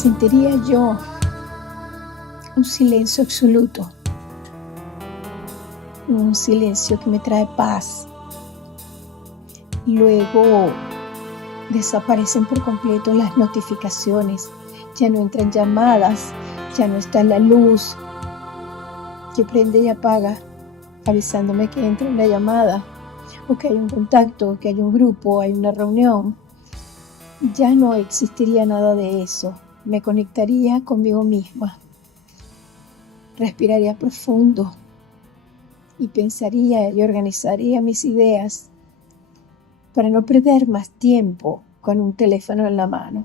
sentiría yo un silencio absoluto, un silencio que me trae paz. Luego desaparecen por completo las notificaciones, ya no entran llamadas, ya no está la luz que prende y apaga avisándome que entra una llamada o que hay un contacto, que hay un grupo, hay una reunión. Ya no existiría nada de eso. Me conectaría conmigo misma, respiraría profundo y pensaría y organizaría mis ideas para no perder más tiempo con un teléfono en la mano.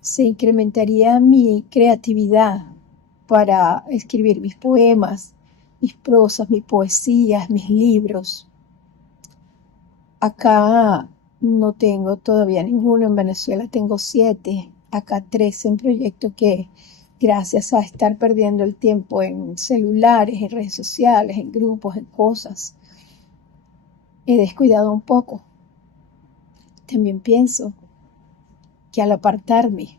Se incrementaría mi creatividad para escribir mis poemas, mis prosas, mis poesías, mis libros. Acá no tengo todavía ninguno, en Venezuela tengo 7, acá 3 en proyecto que gracias a estar perdiendo el tiempo en celulares, en redes sociales, en grupos, en cosas, he descuidado un poco. También pienso que al apartarme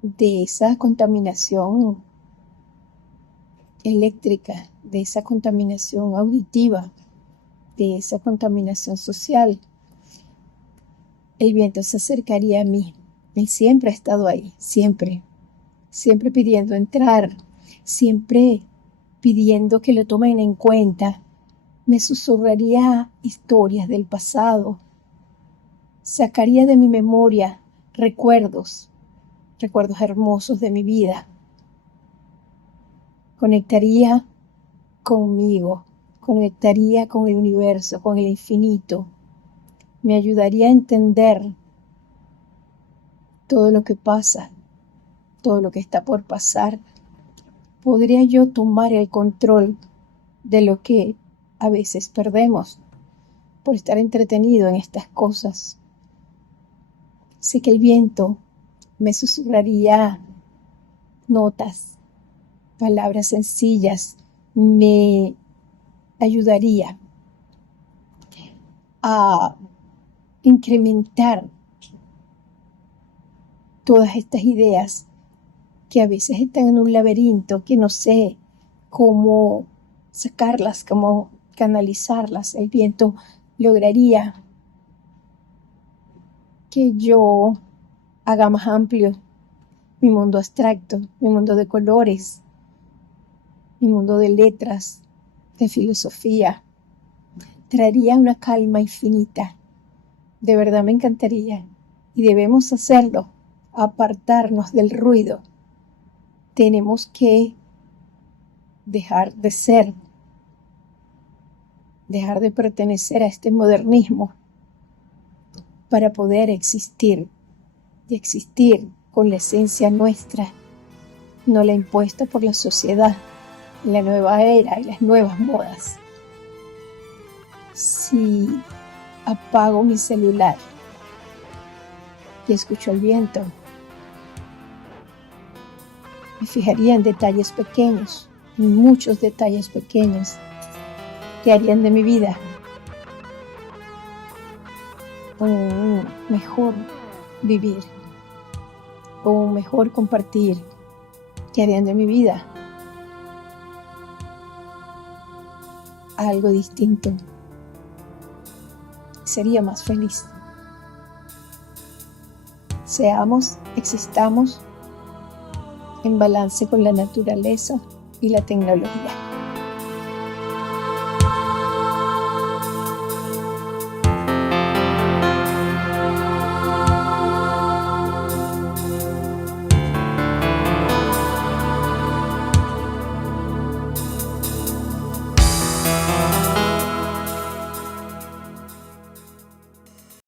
de esa contaminación eléctrica, de esa contaminación auditiva, de esa contaminación social, el viento se acercaría a mí. Él siempre ha estado ahí, siempre pidiendo entrar, siempre pidiendo que lo tomen en cuenta. Me susurraría historias del pasado, sacaría de mi memoria recuerdos hermosos de mi vida. Conectaría conmigo, conectaría con el universo, con el infinito. Me ayudaría a entender todo lo que pasa, todo lo que está por pasar. Podría yo tomar el control de lo que a veces perdemos por estar entretenido en estas cosas. Sé que el viento me susurraría notas, palabras sencillas, me ayudaría a incrementar todas estas ideas que a veces están en un laberinto que no sé cómo sacarlas, cómo canalizarlas. El viento lograría que yo haga más amplio mi mundo abstracto, mi mundo de colores, mi mundo de letras, de filosofía. Traería una calma infinita. De verdad me encantaría. Y debemos hacerlo, apartarnos del ruido. Tenemos que dejar de ser, dejar de pertenecer a este modernismo para poder existir y existir con la esencia nuestra, no la impuesta por la sociedad, la nueva era y las nuevas modas. Si apago mi celular y escucho el viento, me fijaría en detalles pequeños, en muchos detalles pequeños que harían de mi vida un mejor vivir, o un mejor compartir, que harían de mi vida algo distinto. Sería más feliz. Existamos en balance con la naturaleza y la tecnología.